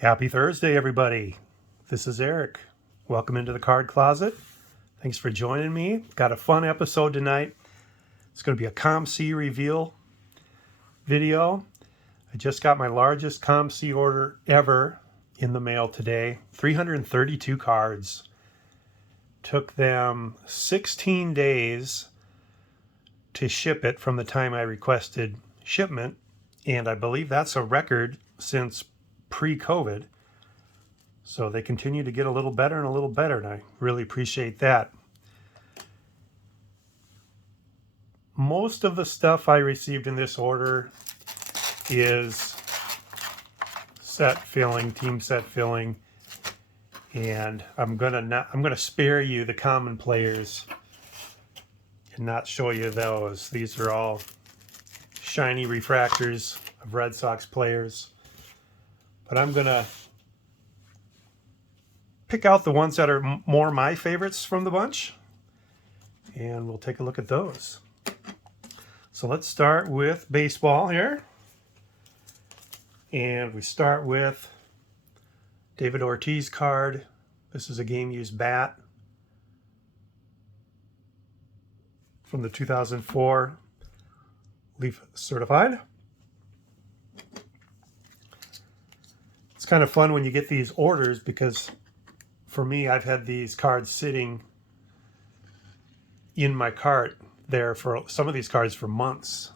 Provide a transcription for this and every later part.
Happy Thursday, everybody. This is Eric. Welcome into the card closet. Thanks for joining me. Got a fun episode tonight. It's going to be a COMC Reveal video. I just got my largest COMC order ever in the mail today. 332 cards. Took them 16 days to ship it from the time I requested shipment. And I believe that's a record since pre-COVID. So they continue to get a little better and a little better, and I really appreciate that. Most of the stuff I received in this order is set filling, team set filling, and I'm gonna spare you the common players and not show you those. These are all shiny refractors of Red Sox players. But I'm going to pick out the ones that are more my favorites from the bunch, and we'll take a look at those. So let's start with baseball here. And we start with David Ortiz card. This is a game-used bat from the 2004 Leaf Certified. It's kind of fun when you get these orders because for me, I've had these cards sitting in my cart there for some of these cards for months.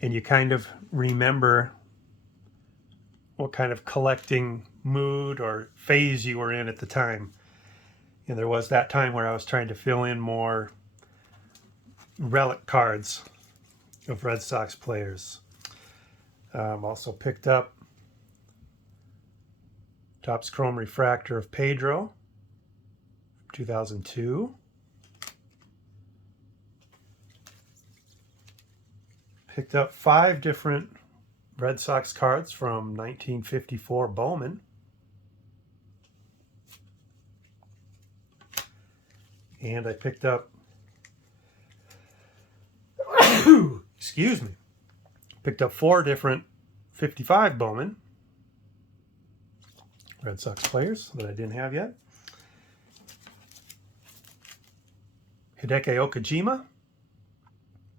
And you kind of remember what kind of collecting mood or phase you were in at the time. And there was that time where I was trying to fill in more relic cards of Red Sox players. Also picked up Topps Chrome Refractor of Pedro, 2002. Picked up 5 different Red Sox cards from 1954 Bowman. And I picked up, excuse me, picked up 4 different 55 Bowman Red Sox players that I didn't have yet. Hideki Okajima.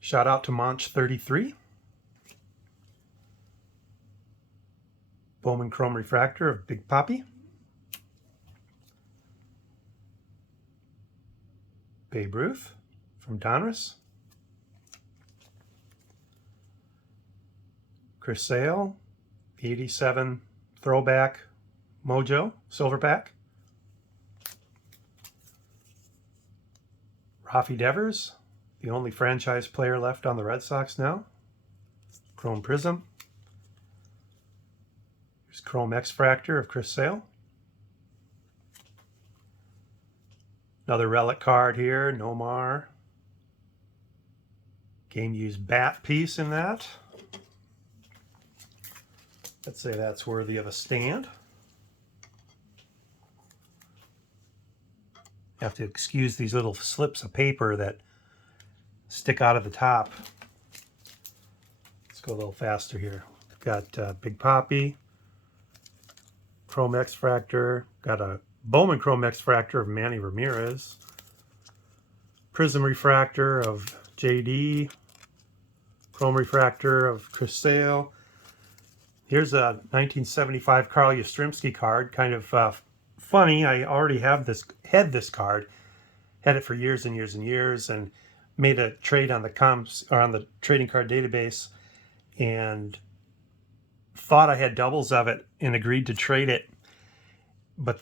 Shout out to Monch33. Bowman Chrome Refractor of Big Papi. Babe Ruth from Donruss. Chris Sale, 87 throwback Mojo Silverback. Rafi Devers, the only franchise player left on the Red Sox now. Chrome Prism. Here's Chrome X-Fractor of Chris Sale. Another relic card here, Nomar. Game-used bat piece in that. Let's say that's worthy of a stand. You have to excuse these little slips of paper that stick out of the top. Let's go a little faster here. We've got Big Papi, Chrome X-Fractor, got a Bowman Chrome X-Fractor of Manny Ramirez, Prism Refractor of JD, Chrome Refractor of Chris Sale. Here's a 1975 Carl Yastrzemski card, kind of funny. I already had this card, had it for years and years and years, and made a trade on the trading card database, and thought I had doubles of it and agreed to trade it. But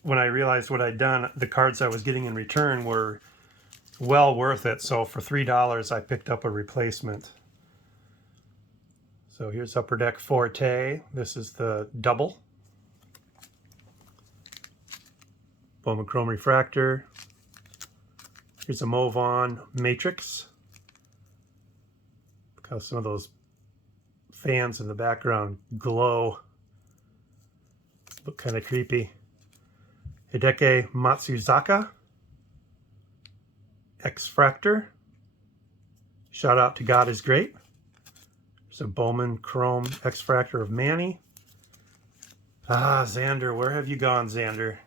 when I realized what I'd done, the cards I was getting in return were well worth it. So for $3, I picked up a replacement. So here's Upper Deck Forte. This is the double. Bowman Chrome Refractor. Here's a Mauve On Matrix. Look how some of those fans in the background glow. Look kind of creepy. Hideki Matsuzaka. X-Fractor. Shout out to God is Great. There's a Bowman Chrome X-Fractor of Manny. Ah, Xander, where have you gone, Xander?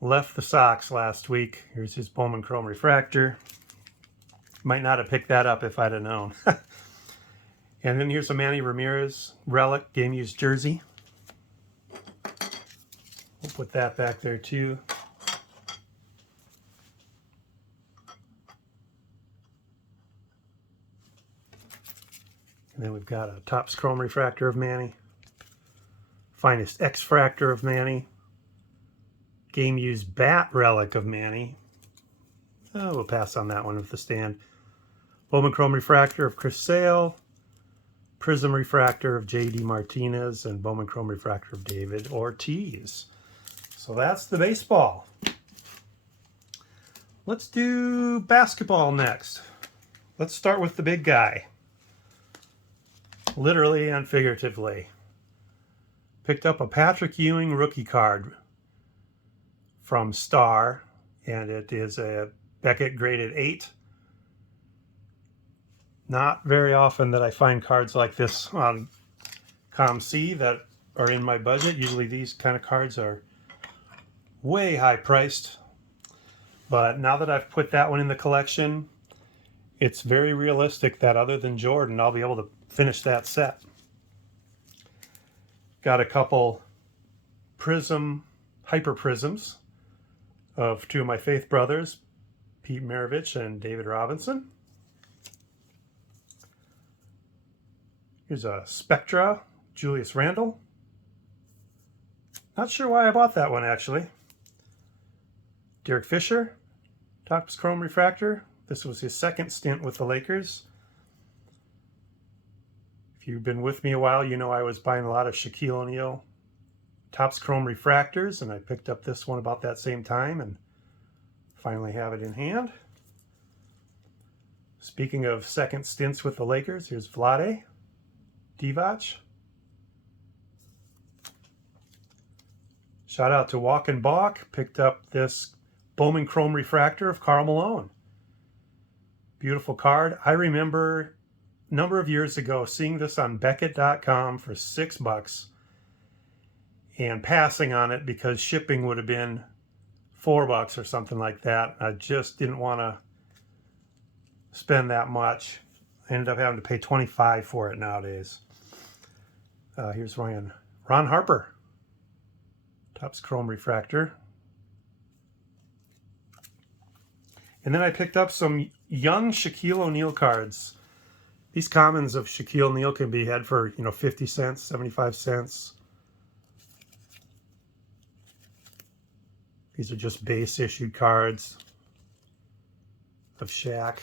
Left the Sox last week. Here's his Bowman Chrome Refractor. Might not have picked that up if I'd have known. And then here's a Manny Ramirez relic game used jersey. We'll put that back there too. And then we've got a Topps Chrome Refractor of Manny. Finest X-Fractor of Manny. Game used bat relic of Manny. Oh, we'll pass on that one with the stand. Bowman Chrome Refractor of Chris Sale. Prism Refractor of J.D. Martinez. And Bowman Chrome Refractor of David Ortiz. So that's the baseball. Let's do basketball next. Let's start with the big guy. Literally and figuratively. Picked up a Patrick Ewing rookie card from Star, and it is a Beckett graded 8. Not very often that I find cards like this on COMC that are in my budget. Usually these kind of cards are way high priced. But now that I've put that one in the collection, it's very realistic that other than Jordan, I'll be able to finish that set. Got a couple Prism, Hyper Prisms of two of my Faith brothers, Pete Maravich and David Robinson. Here's a Spectra, Julius Randle. Not sure why I bought that one, actually. Derek Fisher, Topps Chrome Refractor. This was his second stint with the Lakers. If you've been with me a while, you know I was buying a lot of Shaquille O'Neal Topps Chrome Refractors, and I picked up this one about that same time and finally have it in hand. Speaking of second stints with the Lakers, here's Vlade Divac. Shout out to Walk and Balk. Picked up this Bowman Chrome Refractor of Karl Malone. Beautiful card. I remember a number of years ago seeing this on Beckett.com for $6 and passing on it because shipping would have been $4 or something like that. I just didn't want to spend that much. I ended up having to pay $25 for it nowadays. Here's Ron Harper, Topps Chrome Refractor. And then I picked up some young Shaquille O'Neal cards. These commons of Shaquille O'Neal can be had for, 50 cents, 75 cents. These are just base issued cards of Shaq,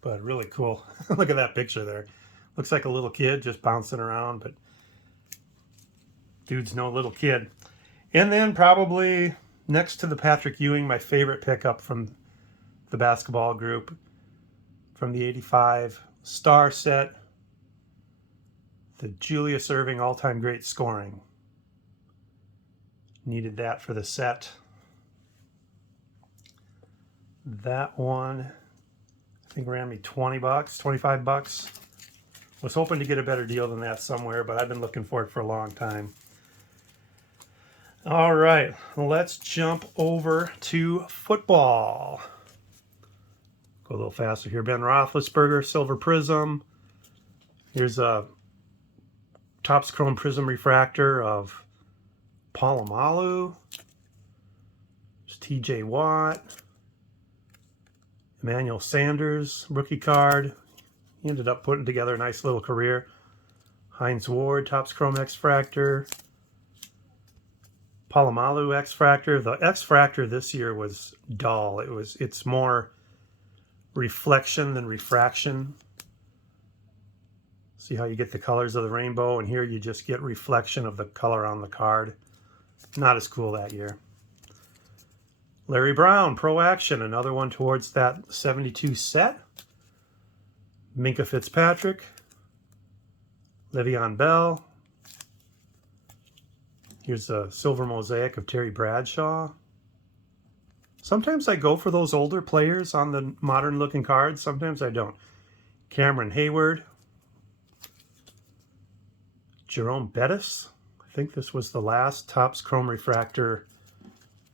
but really cool. Look at that picture there. Looks like a little kid just bouncing around, but dude's no little kid. And then probably next to the Patrick Ewing, my favorite pickup from the basketball group from the 85 Star set, the Julius Erving all-time great scoring. Needed that for the set. That one, I think, ran me $20, 25 bucks. Was hoping to get a better deal than that somewhere, but I've been looking for it for a long time. All right, let's jump over to football. Go a little faster here. Ben Roethlisberger, Silver Prism. Here's a Topps Chrome Prism Refractor of Palomalu. There's T.J. Watt. Emmanuel Sanders, rookie card. He ended up putting together a nice little career. Hines Ward, Topps Chrome X-Fractor. Palomalu X-Fractor. The X-Fractor this year was dull. It's more reflection than refraction. See how you get the colors of the rainbow, and here you just get reflection of the color on the card. Not as cool that year. Larry Brown, Pro Action, another one towards that 72 set. Minka Fitzpatrick. Le'Veon Bell. Here's a silver mosaic of Terry Bradshaw. Sometimes I go for those older players on the modern looking cards. Sometimes I don't. Cameron Hayward. Jerome Bettis. think this was the last Topps Chrome Refractor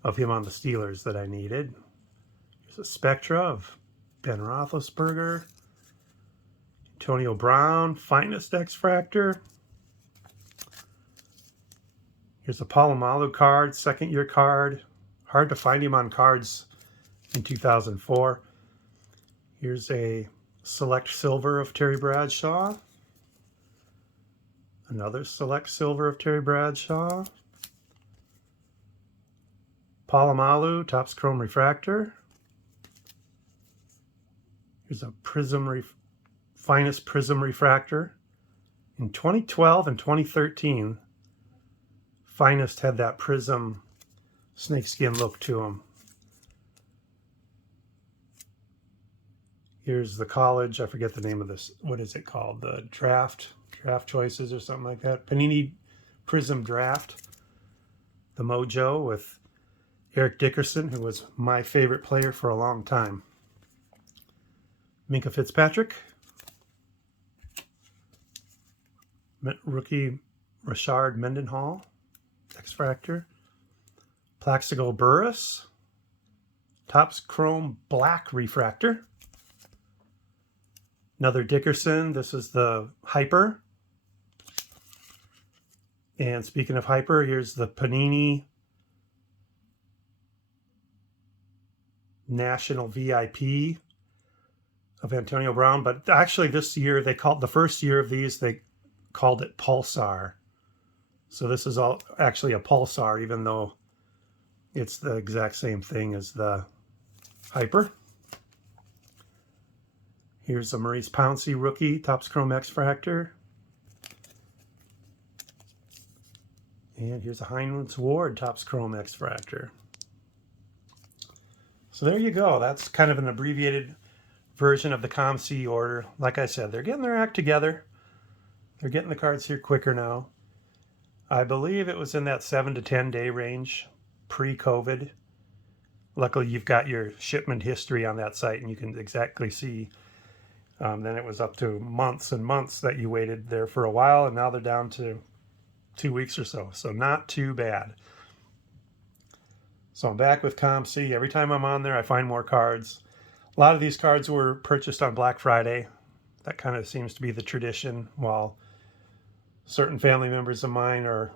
of him on the Steelers that I needed. There's a Spectra of Ben Roethlisberger. Antonio Brown, Finest X-Fractor. Here's a Palomalu card, second year card. Hard to find him on cards in 2004. Here's a Select Silver of Terry Bradshaw. Another Select Silver of Terry Bradshaw. Palomalu, Topps Chrome Refractor. Here's a Finest Prism Refractor. In 2012 and 2013, Finest had that prism snakeskin look to him. Here's the college, I forget the name of this, what is it called? The draft choices or something like that. Panini Prism Draft. The Mojo with Eric Dickerson, who was my favorite player for a long time. Minka Fitzpatrick. Rookie Rashard Mendenhall. X-Fractor. Plaxico Burress. Topps Chrome Black Refractor. Another Dickerson. This is the Hyper. And speaking of Hyper, here's the Panini National VIP of Antonio Brown. But actually this year, they called the first year of these, they called it Pulsar. So this is all actually a Pulsar, even though it's the exact same thing as the Hyper. Here's a Maurice Pouncey rookie, Topps Chrome X-Fractor. And here's a Heinz Ward Topps Chrome X-Fractor. So there you go. That's kind of an abbreviated version of the COMC order. Like I said, they're getting their act together. They're getting the cards here quicker now. I believe it was in that 7 to 10 day range pre-COVID. Luckily, you've got your shipment history on that site and you can exactly see. Then it was up to months and months that you waited there for a while, and now they're down to 2 weeks or so. So not too bad. So I'm back with COMC. Every time I'm on there, I find more cards. A lot of these cards were purchased on Black Friday. That kind of seems to be the tradition. While certain family members of mine are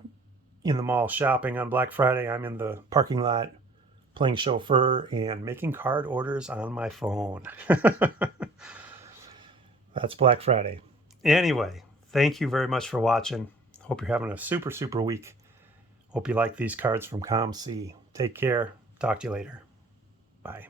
in the mall shopping on Black Friday, I'm in the parking lot playing chauffeur and making card orders on my phone. That's Black Friday. Anyway, thank you very much for watching. Hope you're having a super, super week. Hope you like these cards from COMC. Take care. Talk to you later. Bye.